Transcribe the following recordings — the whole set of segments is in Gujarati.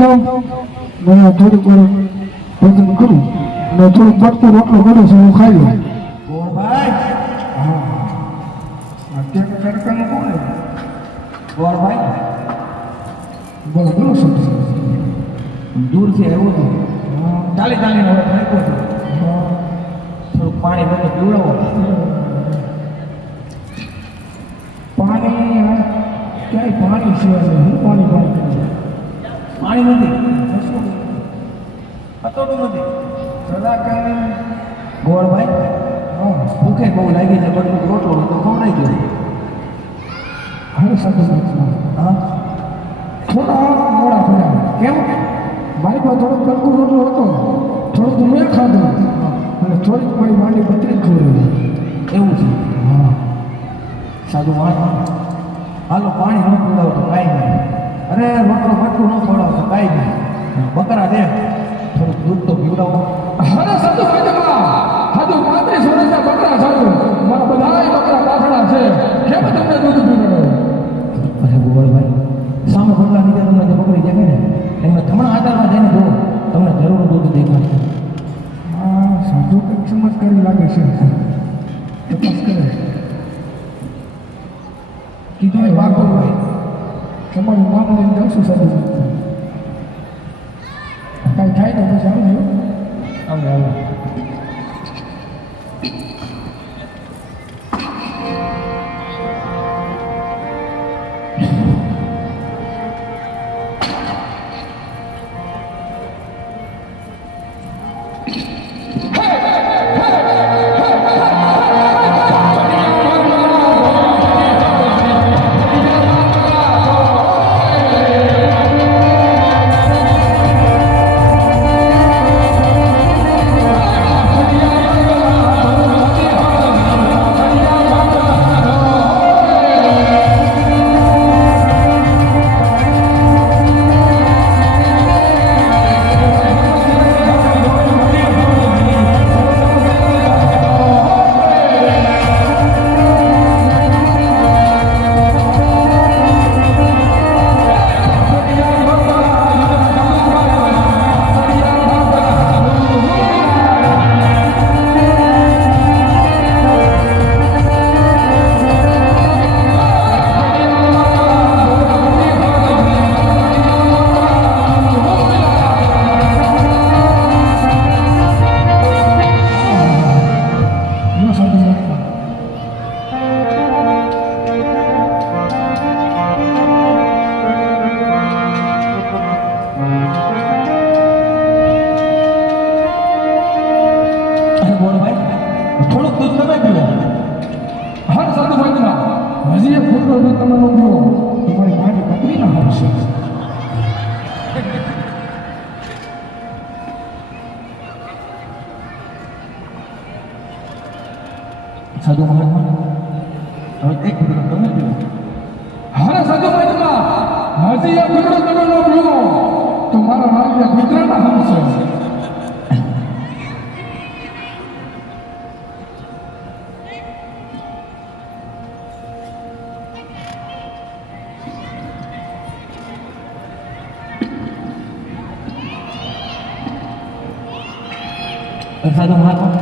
દઉં ને થોડીક ભજન કરું ને થોડુંક પડતો રોટલો કર્યો છે હું ખાઈ લઉં બોલો બોલો શું દૂરથી આવ્યો હતો. ચાલી ચાલીને હવે થોડુંક પાણી મને પીવડાવો. પાણી ક્યાંય પાણી છે હું પાણી પાણી કરું પાણી નથી. પતોડું નથી. સદાકાને ગોળભાઈ? ભૂખે બહુ લાગી છે બટલું રોટલો તો દો. હારે સાથે સાથે હા? થોડા મોડા પડ્યા કેમ? પાસે થોડો કલકુ રોટલો હતો. થોડુંક મેં ખાધું. અને થોડીક મારી માંડી બત્રી ખવડાવી એવું છે? હા. સાધુ માણસ હાલો પાણી ન પીવડાવતો કાંઈ નહીં. અરે રોટલો બટલું ન ખવડાવતો કાંઈ નહીં. બકરા દે થોડું દૂધ તો પીવડાવો. અરે, સાધુ ભાઈમાં હાધુ પાંત્રીસ વર્ષના બકરા સાધુ. મારા બધાય બકરા પાછળા છે. કેમ તમને દૂધ પીવડાવો? અરે ગોવળભાઈ સામે બગલા નીચે તમને જે બકરી દેખાય ને, એમને થમણા આધારમાં જઈને જુઓ તમને જરૂર દૂધ દેખાશે હા સાધુ કંઈક ચમત્કારી લાગે છે તપાસ કરે કીધું એ વાગો ભાઈ તમારું નામ સાધુ મહાત્મા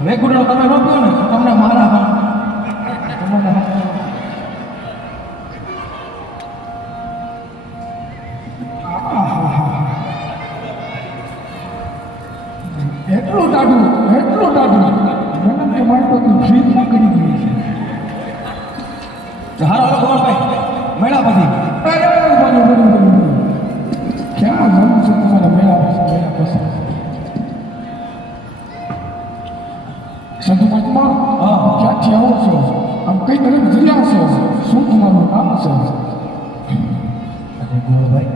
વેકુડો તમે રોક્યો ને તમને મારા તમને એટલું ટાઢું એટલું ટાઢું મને મારી તો ફ્રીજમાં કરી ગઈ છે હારો હાલો મેળા પછી કઈ તમે જઈ છો શું તમારું કામ છે ગોળભાઈ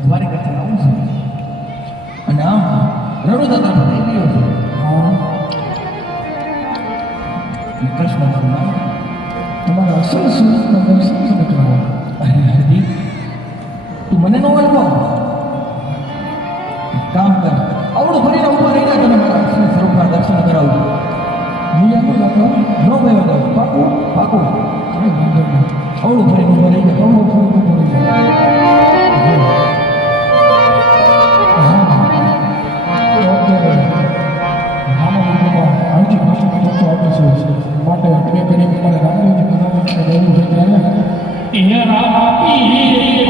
દ્વારિકાથી આવું છે અને આમ રણુદાદાનો દેવીઓ થઈ ગયો છે કૃષ્ણ મારું નામ તમારા અરે હરજી તું મને ન ઓળખો કામ કર આવડું ભરીને ઊભા રહી જા તમે મારા અસલી સ્વરૂપના દર્શન કરાવું ન ગયો તો પાકું. પાકું. આવડું ભરીને ઊભા રહી જા બહુ ફોન કરી જાય માટે બે કરી મને રામદેવજી મહારાજ એવું થઈ જાય છે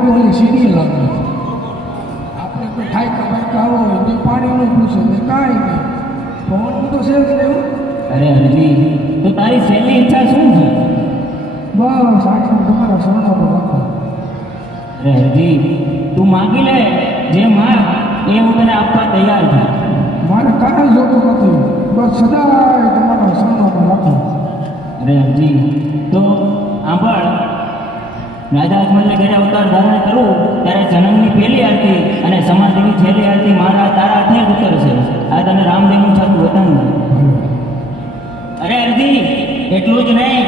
એક ઓલી આવે આપણે કોઈ થાય કે ભાઈ આવો હોય તો પાણીનું પૂછે ને કાંઈ નહીં. ફોન તો છે જ ને અરે હજી તો તારી છેલ્લી ઈચ્છા શું છે? બસ આખું તમારા શરણોમાં રાખો. અરે હજી તું માગી લે જે માગ એ હું તને આપવા તૈયાર છું. મારે કાંઈ જોતું નથી. બસ સદાય તમારા શરણોમાં રાખો. અરે હજી તો આંબળ રાજા અજમલને ઘરે અવતાર ધારણ કરું ત્યારે જનમની પહેલી આરતી અને સમાધિની છેલ્લી આરતી મારા તારા હાથે ઉતર ઉતરશે આ તને રામદેવનું છતું વતન અરે અરજી, એટલું જ નહીં.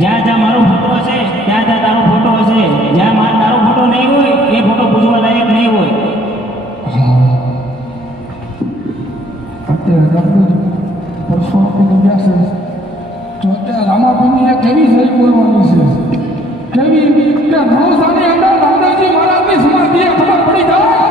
જ્યાં જ્યાં મારો ફોટો હશે, ત્યાં ત્યાં તારો ફોટો હશે. જ્યાં મારો તારો ફોટો નહીં હોય, એ ફોટો પૂજવા લાયક નહીં હોય. અત્યારે રમતું પરસોત્તમ વ્યાસ તો અત્યારે એવી સહી બોલવાની છે. દેવી કે મારું સામે અંદર રામદાસજી મહારાજની સમાધિ આંખમાં પડી જાય.